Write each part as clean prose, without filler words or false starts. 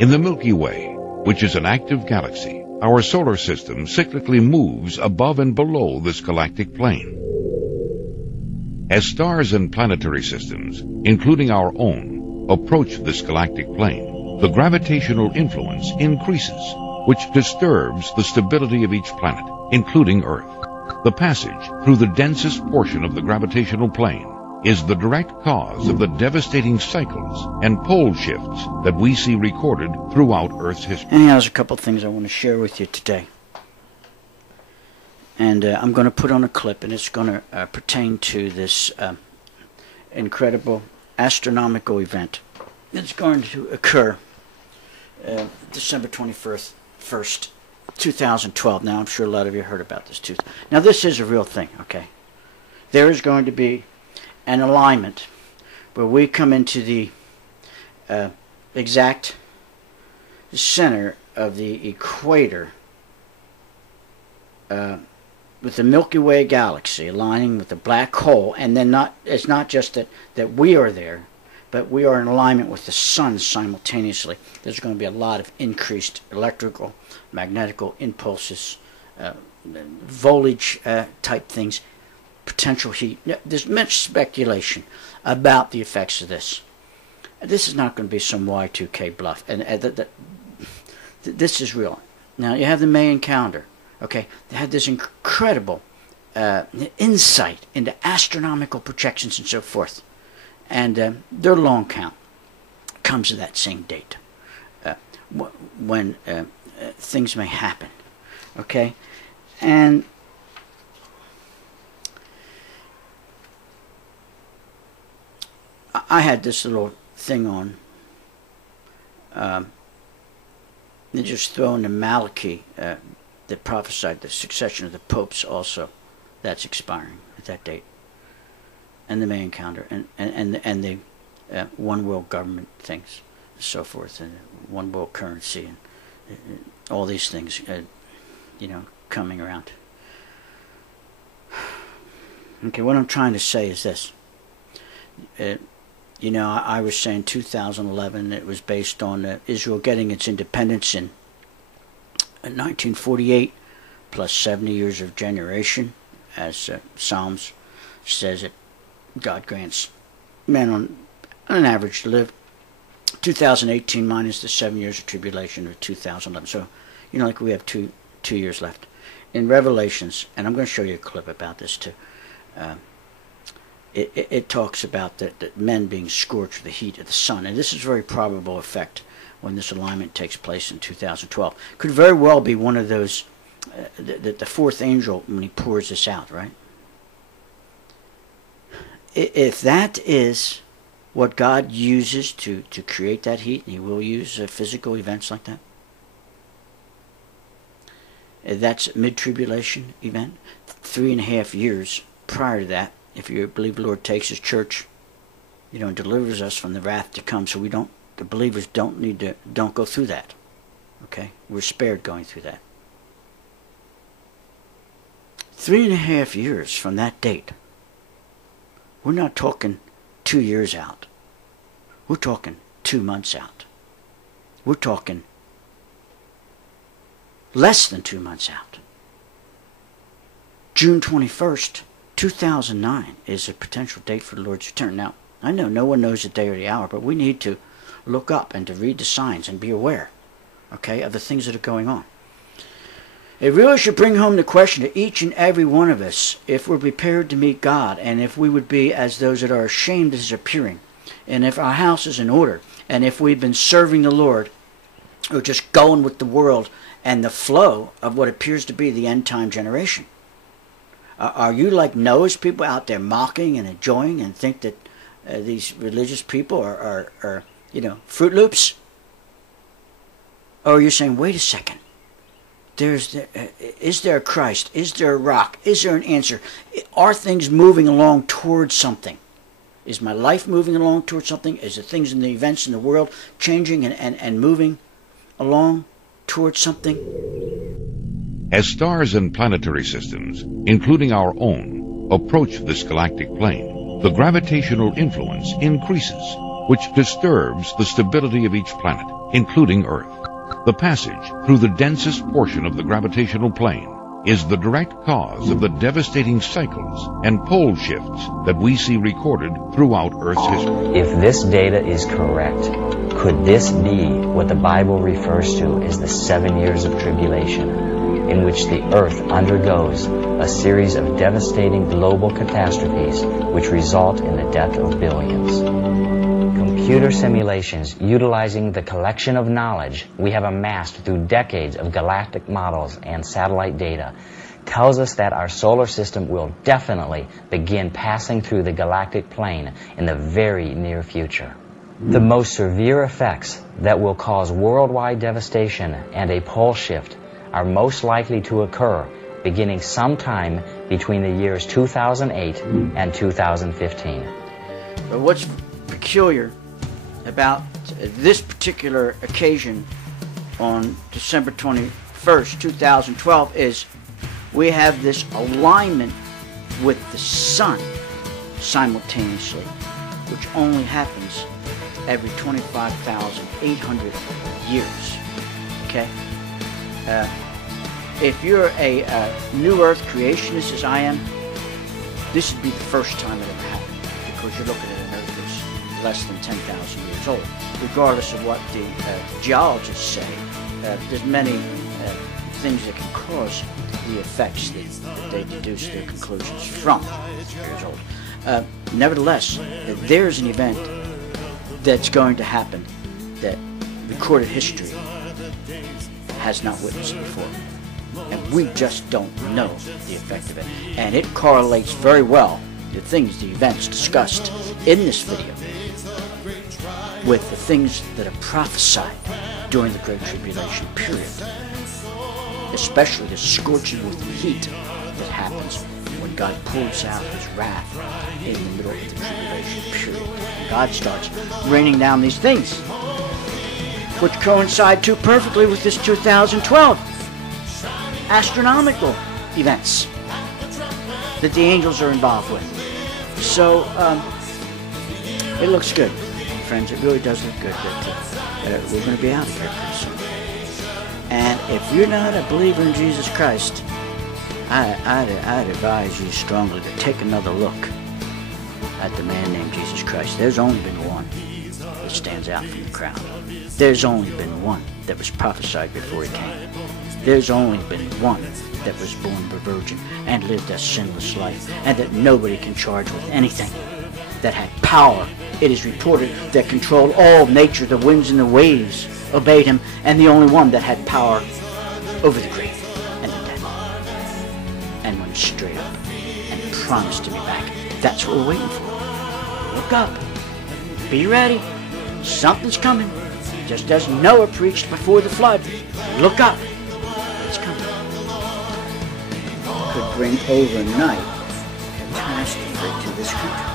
In the Milky Way, which is an active galaxy, our solar system cyclically moves above and below this galactic plane. As stars and planetary systems, including our own, approach this galactic plane, the gravitational influence increases, which disturbs the stability of each planet, including Earth. The passage through the densest portion of the gravitational plane is the direct cause of the devastating cycles and pole shifts that we see recorded throughout Earth's history. Anyhow, there's a couple of things I want to share with you today. And I'm going to put on a clip, and it's going to pertain to this incredible astronomical event that's going to occur December 21st, 2012. Now, I'm sure a lot of you heard about this too. Now, this is a real thing, okay? There is going to be an alignment where we come into the exact center of the equator with the Milky Way galaxy aligning with the black hole, and then it's not just that we are there, but we are in alignment with the sun simultaneously. There's going to be a lot of increased electrical, magnetical impulses, voltage type things, potential heat. There's much speculation about the effects of this. This is not going to be some Y2K bluff, and this is real. Now, you have the Mayan calendar. Okay, they had this incredible insight into astronomical projections and so forth. And their long count comes to that same date when things may happen. Okay, and I had this little thing on. They just throw in the Malachi that prophesied the succession of the popes also. That's expiring at that date. And the Mayan calendar, and the one world government things, and so forth, and one world currency, and all these things, coming around. Okay, what I'm trying to say is this. I was saying 2011, it was based on Israel getting its independence in 1948, plus 70 years of generation, as Psalms says it. God grants men on an average to live. 2018 minus the 7 years of tribulation of 2011. So, like we have two years left. In Revelations, and I'm going to show you a clip about this too. It talks about the men being scorched with the heat of the sun, and this is a very probable effect when this alignment takes place in 2012. Could very well be one of those, the fourth angel when he pours this out, right? If that is what God uses to create that heat, and he will use physical events like that, that's mid-tribulation event. 3.5 years prior to that, if you believe the Lord takes his church, and delivers us from the wrath to come, so the believers don't go through that. Okay? We're spared going through that. 3.5 years from that date. We're not talking 2 years out. We're talking 2 months out. We're talking less than 2 months out. June 21st, 2009 is a potential date for the Lord's return. Now, I know no one knows the day or the hour, but we need to look up and to read the signs and be aware, okay, of the things that are going on. It really should bring home the question to each and every one of us if we're prepared to meet God, and if we would be as those that are ashamed of his appearing, and if our house is in order, and if we've been serving the Lord, or just going with the world and the flow of what appears to be the end-time generation. Are you like Noah's people out there mocking and enjoying and think that these religious people are Fruit Loops? Or are you saying, wait a second, is there a Christ? Is there a rock? Is there an answer? Are things moving along towards something? Is my life moving along towards something? Is the things in the events in the world changing and moving along towards something? As stars and planetary systems, including our own, approach this galactic plane, the gravitational influence increases, which disturbs the stability of each planet, including Earth. The passage through the densest portion of the gravitational plane is the direct cause of the devastating cycles and pole shifts that we see recorded throughout Earth's history. If this data is correct, could this be what the Bible refers to as the 7 years of tribulation, in which the Earth undergoes a series of devastating global catastrophes which result in the death of billions? Computer simulations utilizing the collection of knowledge we have amassed through decades of galactic models and satellite data tells us that our solar system will definitely begin passing through the galactic plane in the very near future. The most severe effects that will cause worldwide devastation and a pole shift are most likely to occur beginning sometime between the years 2008 and 2015. But what's peculiar about this particular occasion on December 21st, 2012 is we have this alignment with the sun simultaneously, which only happens every 25,800 years. Okay? If you're a New Earth creationist, as I am, this would be the first time it ever happened, because you're looking at an Earth that's less than 10,000 years old. Regardless of what the geologists say, there's many things that can cause the effects that they deduce their conclusions from years old. Nevertheless, there's an event that's going to happen that recorded history has not witnessed before. And we just don't know the effect of it. And it correlates very well, the things, the events discussed in this video, with the things that are prophesied during the Great Tribulation period. Especially the scorching with the heat that happens when God pours out His wrath in the middle of the tribulation period. And God starts raining down these things, which coincide too perfectly with this 2012 astronomical events that the angels are involved with. So it looks good, friends. It really does look good that we're going to be out of here pretty soon. And if you're not a believer in Jesus Christ, I'd advise you strongly to take another look at the man named Jesus Christ. There's only been one that stands out from the crowd. There's only been one that was prophesied before He came. There's only been one that was born of a virgin and lived a sinless life, and that nobody can charge with anything, that had power, it is reported, that controlled all nature, the winds and the waves obeyed Him, and the only one that had power over the grave and the death, and went straight up and promised to be back. That's what we're waiting for. Look up. Be ready. Something's coming. Just as Noah preached before the flood. Look up. It's coming. Could bring overnight catastrophe to this country.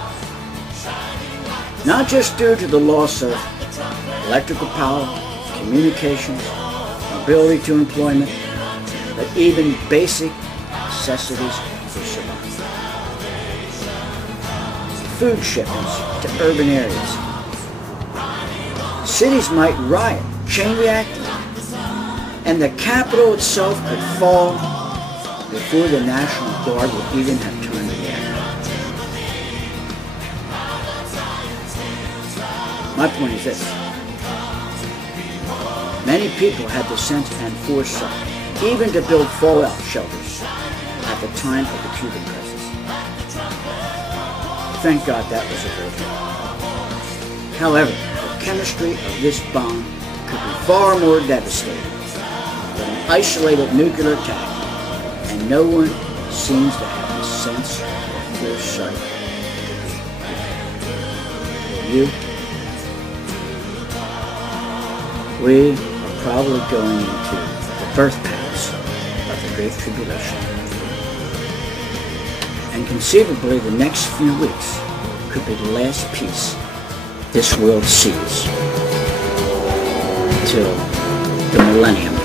Not just due to the loss of electrical power, communications, ability to employment, but even basic necessities for survival. Food shipments to urban areas. Cities might riot, chain reacting, and the capital itself could fall before the National Guard would even have time to react. My point is this. Many people had the sense and foresight, even to build fallout shelters at the time of the Cuban crisis. Thank God that was averted. However, the chemistry of this bomb could be far more devastating than an isolated nuclear attack, and no one seems to have the sense of foresight. You? We are probably going into the birth pangs of the Great Tribulation. And conceivably the next few weeks could be the last peace this world sees till the millennium.